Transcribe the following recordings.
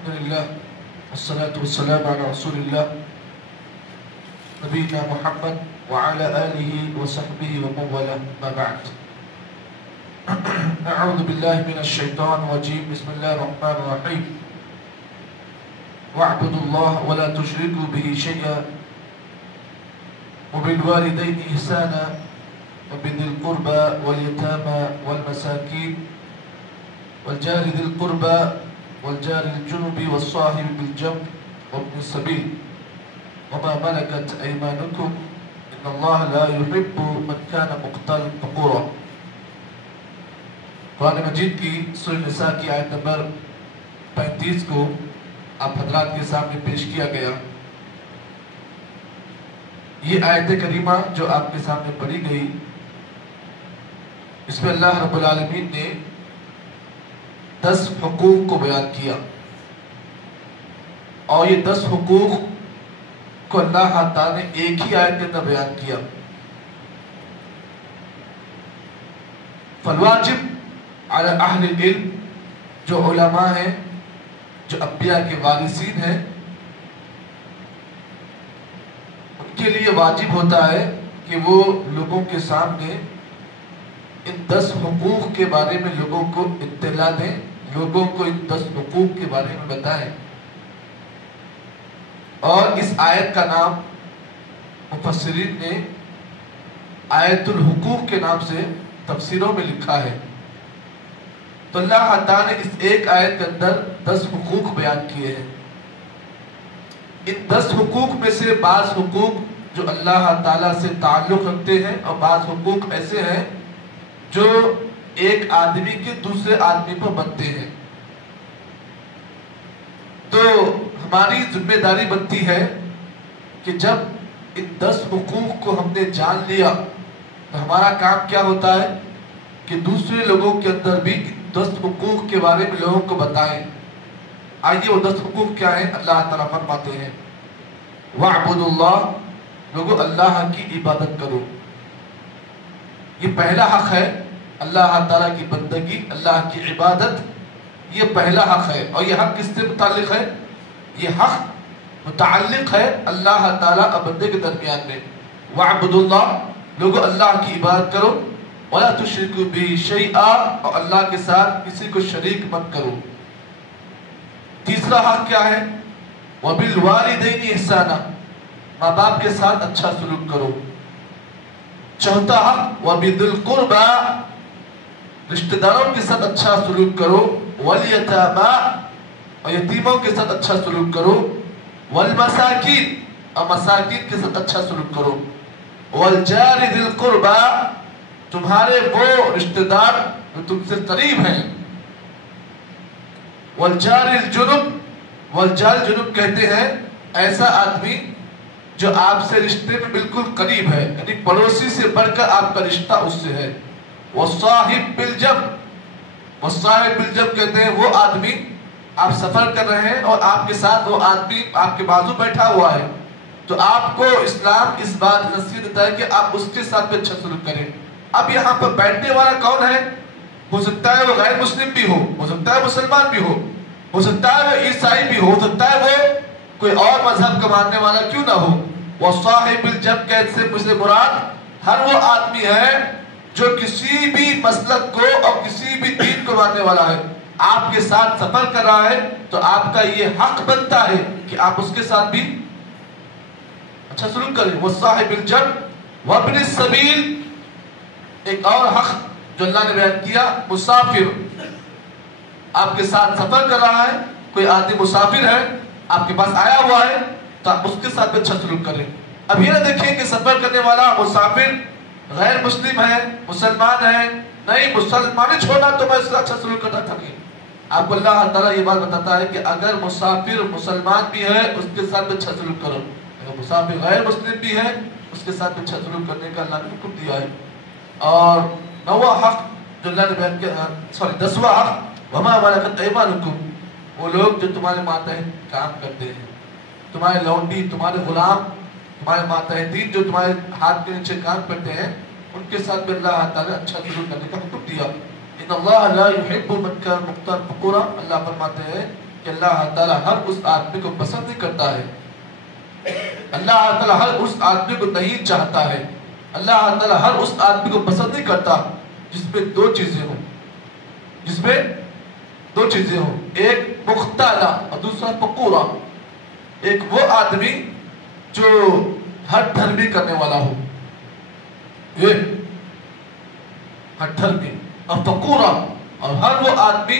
الحمد لله والصلاة والسلام على رسول الله نبينا محمد وعلى آله وصحبه ومن والاه ما بعد. أعوذ بالله من الشيطان الرجيم. بسم الله الرحمن الرحيم. واعبدوا الله ولا تشركوا به شيئا وبالوالدين إحسانا وبذي القربى واليتامى والمساكين والجار ذي القربى والجار الجنب والصاحب بالجنب وابن السبيل وما ملكت أيمانكم إن الله لا يحب من كان مختالا فخورا. قرآن مجید کی سورہ نساء کی آیت نمبر 35 کو آپ حضرات کے سامنے پیش کیا گیا. یہ آیت کریمہ جو آپ کے سامنے پڑھی گئی، اس میں اللہ رب العالمین نے 10 حقوق کو بیان کیا، اور یہ 10 حقوق کو اللہ تعالیٰ نے ایک ہی آیت کے اندر بیان کیا. فالواجب علی اہل العلم، جو علماء ہیں، جو انبیاء کے وارثین ہیں، ان کے لیے واجب ہوتا ہے کہ وہ لوگوں کے سامنے ان 10 حقوق کے بارے میں لوگوں کو اطلاع دیں، لوگوں کو ان 10 حقوق کے بارے میں بتائیں. اور اس آیت کا نام مفسرین نے آیت الحقوق کے نام سے تفسیروں میں لکھا ہے. تو اللہ تعالیٰ نے اس ایک آیت کے اندر 10 حقوق بیان کیے ہیں. ان 10 حقوق میں سے بعض حقوق جو اللہ تعالیٰ سے تعلق رکھتے ہیں، اور بعض حقوق ایسے ہیں جو ایک آدمی کے دوسرے آدمی پر بنتے ہیں. تو ہماری ذمہ داری بنتی ہے کہ جب ان 10 حقوق کو ہم نے جان لیا تو ہمارا کام کیا ہوتا ہے کہ دوسرے لوگوں کے اندر بھی 10 حقوق کے بارے میں لوگوں کو بتائیں. آئیے وہ 10 حقوق کیا ہیں. اللہ تعالیٰ فرماتے ہیں وَاعْبُدُوا اللَّهَ، لوگوں اللہ کی عبادت کرو. یہ پہلا حق ہے، اللہ تعالیٰ کی بندگی، اللہ کی عبادت، یہ پہلا حق ہے. اور یہ حق کس سے متعلق ہے؟ یہ حق متعلق ہے اللہ تعالیٰ اور بندے کے درمیان میں. وَاعْبُدُوا اللَّهَ، لوگوں اللہ کی عبادت کرو. وَلَا تُشْرِكُوا بِهِ شَيْئًا، اور اللہ کے ساتھ کسی کو شریک مت کرو. تیسرا حق کیا ہے؟ وَبِالْوَالِدَيْنِ إِحْسَانًا، ماں باپ کے ساتھ اچھا سلوک کرو. چوتھا حق وَبِذِي الْقُرْبَى، رشتہ داروں کے ساتھ اچھا سلوک کرو. وَالْيَتَامَى، اور یتیموں کے ساتھ اچھا سلوک کرو. وَالْمَسَاكِينَ، اور مساکین کے ساتھ اچھا سلوک کرو. وَالْجَارِ ذِي الْقُرْبَى، تمہارے وہ رشتہ دار جو تم سے قریب ہیں. وَالْجَارِ الْجُنُبِ، وَالْجَارِ الْجُنُبِ کہتے ہیں ایسا آدمی جو آپ سے رشتے میں بالکل قریب ہے، یعنی پڑوسی سے بڑھ کر آپ کا رشتہ اس سے ہے. وَالصَّاحِبِ بِالْجَنبِ، وَالصَّاحِبِ بِالْجَنبِ کہتے ہیں وہ آدمی آپ سفر کر رہے ہیں اور آپ کے ساتھ وہ آدمی آپ کے بازو بیٹھا ہوا ہے، تو آپ کو اسلام اس بات نصیحت دیتا ہے کہ آپ اس کے ساتھ بھی اچھا سلوک کریں. اب یہاں پر بیٹھنے والا کون ہے؟ ہو سکتا ہے وہ غیر مسلم بھی ہو سکتا ہے مسلمان بھی ہو سکتا ہے وہ عیسائی بھی ہو سکتا ہے وہ کوئی اور مذہب کا ماننے والا کیوں نہ ہو. وَصَاحِبِ الْجَنبِ کہتے سے مجھے مراد ہر وہ آدمی ہے جو کسی بھی مسلک کو اور کسی بھی دین کو ماننے والا ہے، آپ کے ساتھ سفر کر رہا ہے، تو آپ کا یہ حق بنتا ہے کہ آپ اس کے ساتھ بھی اچھا سلوک کریں. وَصَاحِبِ الْجَنبِ وَابْنِ السَّبِيلِ، ایک اور حق جو اللہ نے بیان کیا، مسافر آپ کے ساتھ سفر کر رہا ہے، کوئی آدمی مسافر ہے آپ کے پاس آیا ہوا ہے، تو آپ اس کے ساتھ بھی اچھا سلوک کریں. اب یہ نہ دیکھیں کہ سفر کرنے والا مسافر غیر مسلم ہے، مسلمان ہے، نہیں مسلمانی چھوڑا تو میں اس کا اچھا سلوک کرنا تھا. نہیں، آپ کو اللہ تعالیٰ یہ بات بتاتا ہے کہ اگر مسافر مسلمان بھی ہے اس کے ساتھ بھی اچھا سلوک کرو، اگر مسافر غیر مسلم بھی ہے اس کے ساتھ بھی اچھا سلوک کرنے کا اللہ نے حکم دیا ہے. اور 9واں حق جو اللہ نے بیان کیا، 10واں حق وَمَا مَلَكَتْ أَيْمَانُكُمْ، وہ لوگ جو تمہارے ماتحت کام کرتے ہیں، تمہارے لونڈی، تمہارے غلام، تمہارے ماتحتین جو تمہارے ہاتھ کے نیچے کام کرتے ہیں، ان کے ساتھ بھی اللہ تعالیٰ اچھا سلوک کرنے کا حکم دیا. ان اللہ لا يحب من كان مختالا فخورا، اللہ فرماتے ہیں کہ اللہ تعالیٰ ہر اس آدمی کو پسند نہیں کرتا ہے، اللہ تعالیٰ ہر اس آدمی کو نہیں چاہتا ہے، اللہ تعالیٰ ہر اس آدمی کو پسند نہیں کرتا جس میں دو چیزیں ہوں، جس میں دو چیزیں ہوں، ایک مختالہ اور دوسرا فقورہ۔ ایک وہ آدمی جو ہٹ دھرمی کرنے والا ہو، یہ ہٹ دھرمی، اور فقورہ، اور ہر وہ آدمی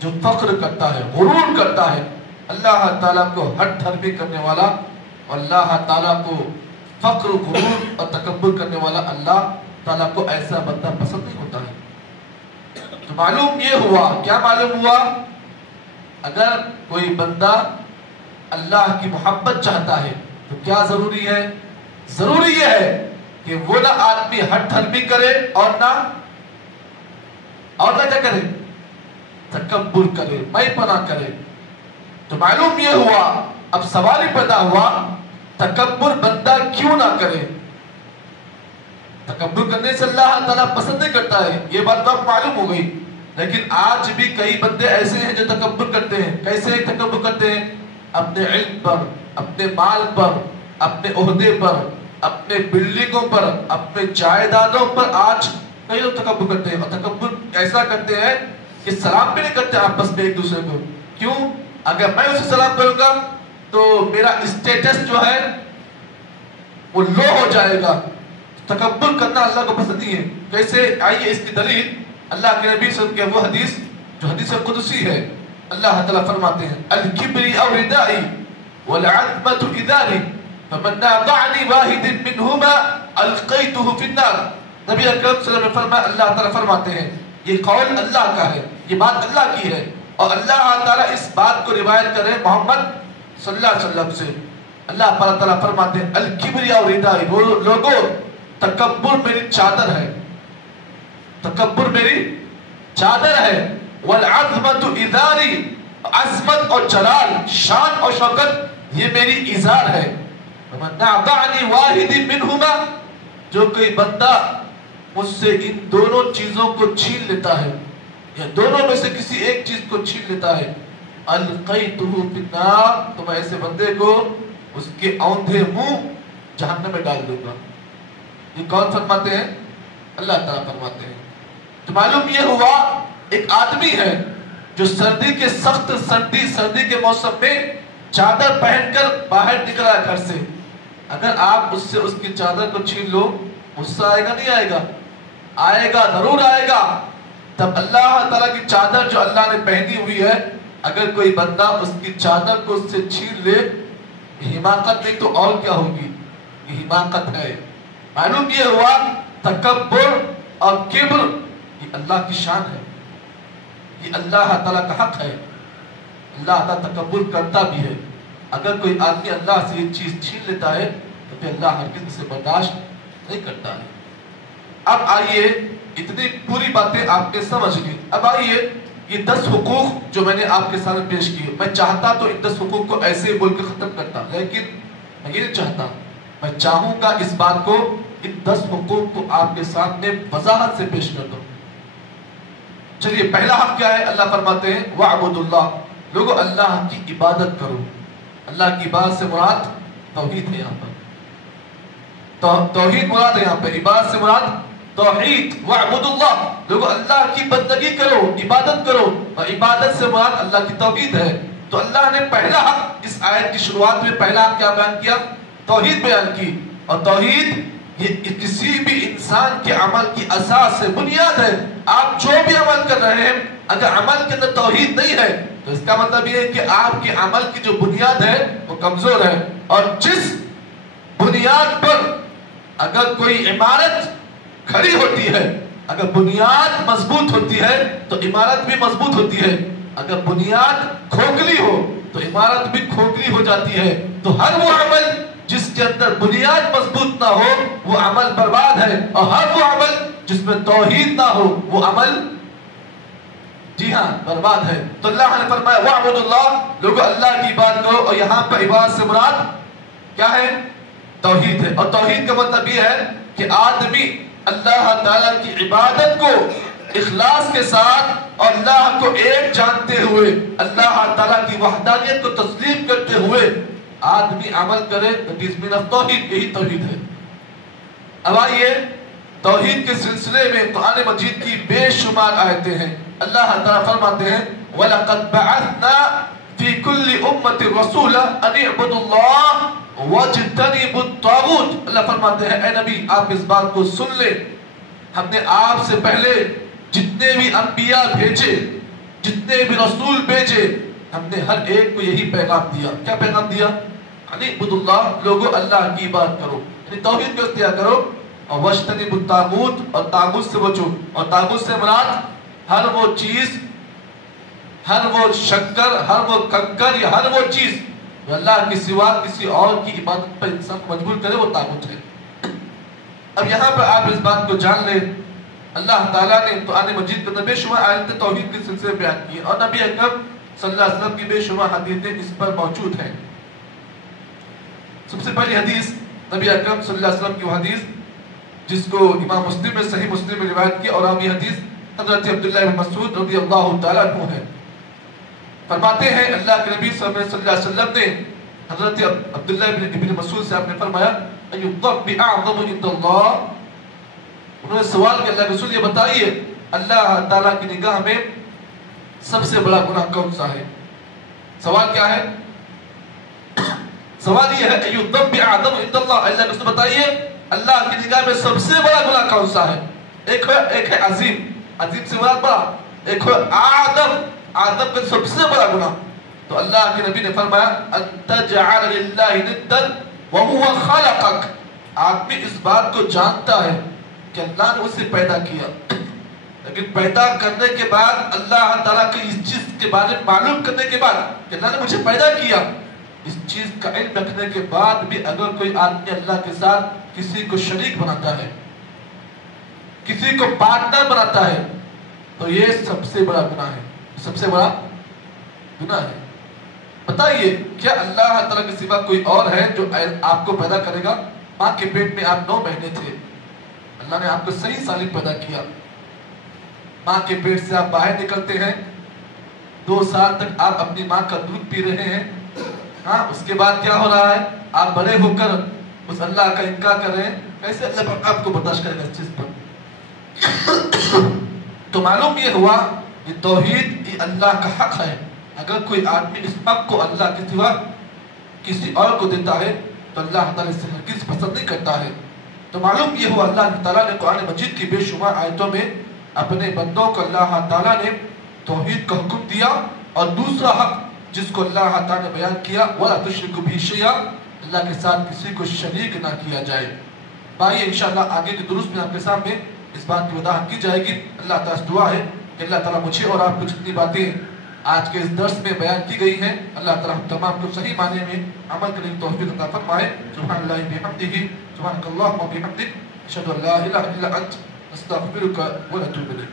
جو فخر کرتا ہے، غرور کرتا ہے۔ اللہ تعالیٰ کو ہٹ دھرمی کرنے والا اور اللہ تعالیٰ کو فخر، غرور اور تکبر کرنے والا اللہ تعالیٰ کو ایسا بندہ پسند نہیں ہوتا ہے۔ تو معلوم یہ ہوا، کیا معلوم ہوا؟ اگر کوئی بندہ اللہ کی محبت چاہتا ہے تو کیا ضروری ہے؟ ضروری یہ ہے کہ وہ نہ آدمی ہٹ دھرمی کرے اور نہ کیا کرے؟ تکبر کرے، میں پنا کرے۔ تو معلوم یہ ہوا، اب سوال ہی پیدا ہوا، تکبر بندہ کیوں نہ کرے؟ تکبر کرنے سے اللہ تعالیٰ پسند نہیں کرتا ہے، یہ بات تو آپ معلوم ہو گئی۔ لیکن آج بھی کئی بندے ایسے ہیں جو تکبر کرتے ہیں۔ کیسے تکبر کرتے ہیں؟ اپنے علم پر، اپنے مال پر، اپنے عہدے پر، اپنے بلڈنگوں پر، اپنے جائیدادوں پر آج کئی لوگ تکبر کرتے ہیں، اور تکبر ایسا کرتے ہیں کہ سلام بھی نہیں کرتے آپس میں ایک دوسرے کو۔ کیوں؟ اگر میں اسے سلام کروں گا تو میرا اسٹیٹس جو ہے وہ لو ہو جائے گا۔ تکبر کرنا اللہ کو پسند نہیں ہے۔ کیسے؟ آئیے اس کی دلیل اللہ کے نبی صلی اللہ علیہ وسلم کے وہ حدیث جو حدیث قدسی ہے۔ اللہ تعالیٰ فرماتے ہیں الکبریاء ردائی والعظمۃ ازاری فمن نازعنی واحد منہما القیتہ فی النار۔ نبی اکرم صلی اللہ علیہ وسلم نے فرمایا، اللہ تعالیٰ فرماتے ہیں یہ قول اللہ کا ہے، یہ بات اللہ کی ہے، اور اللہ تعالیٰ اس بات کو روایت کر رہے ہیں محمد صلی اللہ علیہ وسلم سے۔ اللہ تعالیٰ فرماتے ہیں الکبریاء ردائی، وہ لوگوں تکبر میری چادر ہے، تکبر میری چادر ہے، والعظمت ازاری، عظمت اور جلال، شان اور شوکت یہ میری ازار ہے۔ ومن نازعنی واحد منہما، جو کوئی بندہ مجھ سے ان دونوں چیزوں کو چھین لیتا ہے، یا دونوں میں سے کسی ایک چیز کو چھین لیتا ہے، القیتہ فی النار، تو میں ایسے بندے کو اس کے اوندھے منہ جہنم میں ڈال دوں گا۔ یہ کون فرماتے ہیں؟ اللہ تعالیٰ فرماتے ہیں۔ تو معلوم یہ ہوا ایک آدمی ہے جو سردی کے سخت سردی کے موسم میں چادر پہن کر باہر نکلا گھر سے، اگر آپ اس سے اس کی چادر کو چھین لو، غصہ آئے گا نہیں آئے گا؟ آئے گا، ضرور آئے گا۔ تب اللہ تعالیٰ کی چادر جو اللہ نے پہنی ہوئی ہے، اگر کوئی بندہ اس کی چادر کو اس سے چھین لے، حماقت نہیں تو اور کیا ہوگی؟ یہ حماقت ہے۔ معلوم یہ ہوا تکبر اور کبر یہ اللہ کی شان ہے، یہ اللہ تعالیٰ کا حق ہے۔ اللہ تعالیٰ تکبر کرتا بھی ہے۔ اگر کوئی آدمی اللہ سے یہ چیز چھین لیتا ہے تو پھر اللہ ہرگز اسے برداشت نہیں کرتا ہے۔ اب آئیے، اتنی پوری باتیں آپ نے سمجھ لی، اب آئیے یہ 10 حقوق جو میں نے آپ کے سامنے پیش کیے، میں چاہتا تو ان 10 حقوق کو ایسے بول کے ختم کرتا، لیکن میں یہ نہیں چاہتا۔ میں چاہوں گا اس بات کو، ان 10 حقوق کو آپ کے سامنے وضاحت سے پیش کر دوں۔ چلیے، پہلا حق کیا ہے؟ اللہ فرماتے ہیں وَاعْبُدُوا اللَّهَ، لوگوں اللہ کی عبادت کرو۔ اللہ کی عبادت سے مراد توحید ہے، یہاں پر توحید مراد ہے، یہاں پر عبادت سے مراد توحید۔ وَاعْبُدُوا اللَّهَ، لوگوں اللہ کی بندگی کرو، عبادت کرو، اور عبادت سے مراد اللہ کی توحید ہے۔ تو اللہ نے پہلا حق اس آیت کی شروعات میں پہلا حق کیا بیان کیا؟ توحید بیان کی۔ اور توحید یہ کسی بھی انسان کے عمل کی اساس ہے، بنیاد ہے۔ آپ جو بھی عمل کر رہے ہیں، اگر عمل کے اندر توحید نہیں ہے تو اس کا مطلب یہ ہے کہ آپ کے عمل کی جو بنیاد ہے وہ کمزور ہے۔ اور جس بنیاد پر اگر کوئی عمارت کھڑی ہوتی ہے، اگر بنیاد مضبوط ہوتی ہے تو عمارت بھی مضبوط ہوتی ہے، اگر بنیاد کھوکھلی ہو تو عمارت بھی کھوکھلی ہو جاتی ہے۔ تو ہر وہ عمل جس کے اندر بنیاد مضبوط نہ ہو وہ عمل برباد ہے، اور ہر وہ عمل جس میں توحید نہ ہو وہ عمل جی ہاں برباد ہے۔ تو اللہ نے فرمایا وَاعْبُدُوا اللَّهَ، لوگوں اللہ کی عبادت کرو، اور یہاں پر عبادت سے مراد کیا ہے؟ توحید ہے۔ اور توحید کا مطلب یہ ہے کہ آدمی اللہ تعالیٰ کی عبادت کو اخلاص کے ساتھ اور اللہ کو ایک جانتے ہوئے اللہ تعالیٰ کی وحدانیت کو تسلیم کرتے ہوئے آدمی عمل کرے من التوحید، یہی توحید ہے۔ اب آئیے توحید کے سلسلے میں قرآن مجید کی بے شمار آیتیں ہیں۔ اللہ تعالیٰ فرماتے ہیں وَلَقَدْ بَعَثْنَا فِي كُلِّ أُمَّةٍ رَسُولًا أَنِ اعْبُدُوا اللَّهَ وَاجْتَنِبُوا الطَّاغُوتَ۔ اللہ فرماتے ہیں اے نبی آپ اس بات کو سن لیں، ہم نے آپ سے پہلے جتنے بھی انبیاء بھیجے، جتنے بھی رسول بھیجے، ہم نے ہر ایک کو یہی پیغام دیا۔ کیا پیغام دیا؟ یعنی اعبدوا اللہ، لوگوں اللہ کی عبادت کرو، یعنی توحید کو اختیار کرو، اور واجتنبوا الطاغوت، اور طاغوت سے بچو، اور طاغوت سے مراد ہر وہ چیز، ہر وہ شکر، ہر وہ کنکر یا ہر وہ چیز جو اللہ کے سوا کسی اور کی عبادت پر انسان کو مجبور کرے، وہ طاغوت ہے۔ اب یہاں پر آپ اس بات کو جان لیں، اللہ تعالیٰ نے قرآن مجید کے بے شمار آیتیں توحید کے سلسلے میں بیان کی، اور نبی اکرم صلی اللہ علیہ وسلم کی بے شمار حدیثیں اس پر موجود ہیں۔ سب سے پہلی حدیث نبی اکرم صلی اللہ علیہ وسلم کی وہ حدیث جس کو امام مسلم نے صحیح مسلم میں روایت کی، اور اب یہ حدیث حضرت عبداللہ بن مسعود رضی اللہ تعالیٰ عنہ ہے۔ فرماتے ہیں اللہ کے نبی صلی اللہ علیہ وسلم نے حضرت عبداللہ بن مسعود سے آپ نے فرمایا ایُ الذنب اعظم عند اللہ، انہوں نے سوال کیا اللہ کے رسول یہ بتائیے اللہ تعالیٰ کی نگاہ میں سب سے بڑا گناہ کون سا ہے؟ سوال کیا ہے؟ سوال یہ ہے ایُ الذنب اعظم عند اللہ، اللہ کے رسول بتائیے اللہ کی نگاہ میں سب سے بڑا گناہ کون سا ہے؟ ایک ہے عظیم، عظیم سے مراد بڑا، ایک ہے اعظم، اعظم کا سب سے بڑا گناہ۔ تو اللہ کے نبی نے فرمایا ان تجعل للہ ندا وهو خلقک، آدمی اس بات کو جانتا ہے کہ اللہ نے اسے پیدا کیا، لیکن پیدا کرنے کے بعد اللہ تعالیٰ کی اس چیز کے بارے میں معلوم کرنے کے بعد کہ اللہ نے مجھے پیدا کیا، اس چیز کا علم رکھنے کے بعد بھی اگر کوئی آدمی اللہ کے ساتھ کسی کو شریک بناتا ہے، کسی کو پارٹنر بناتا ہے، تو یہ سب سے بڑا گناہ ہے، سب سے بڑا گناہ ہے۔ بتائیے کیا اللہ تعالیٰ کے سوا کوئی اور ہے جو آپ کو پیدا کرے گا؟ ماں کے پیٹ میں آپ 9 مہینے تھے، اللہ نے آپ کو صحیح سالم پیدا کیا، ماں کے پیٹ سے آپ باہر نکلتے ہیں، 2 سال تک آپ اپنی ماں کا دودھ پی رہے ہیں، ہاں اس کے بعد کیا ہو رہا ہے؟ آپ بڑے ہو کر اس اللہ کا انکار کر رہے ہیں، کیسے اللہ آپ کو برداشت کرے گا اس چیز پر؟ تو معلوم یہ ہوا کہ توحید یہ اللہ کا حق ہے، اگر کوئی آدمی اس حق کو اللہ کے سوا کسی اور کو دیتا ہے تو اللہ تعالیٰ اس سے ہرگز پسند نہیں کرتا ہے۔ تو معلوم یہ ہوا اللہ تعالیٰ نے قرآن مجید کی بے شمار آیتوں میں اپنے بندوں کو اللہ تعالیٰ نے توحید کا حکم دیا، اور دوسرا حق جس کو اللہ تعالیٰ نے بیان کیا وَلَا تُشْرِكُوا بِهِ شَيْئًا، اللہ کے ساتھ کسی کو شریک نہ کیا جائے۔ بھائی انشاءاللہ آگے کے دروس میں آپ کے سامنے اس بات کی وضاحت کی جائے گی۔ اللہ تعالیٰ سے دعا ہے کہ اللہ تعالیٰ مجھے اور آپ کو جتنی باتیں آج کے اس درس میں بیان کی گئی ہیں اللہ تعالیٰ ہم تمام کو صحیح معنی میں عمل کرنے کی توفیق عطا فرمائے۔ سبحان اللہ بحمدہ، سبحانک اللہم وبحمدک، اشہد ان لا الہ الا انت، استغفرک و اتوب الیک۔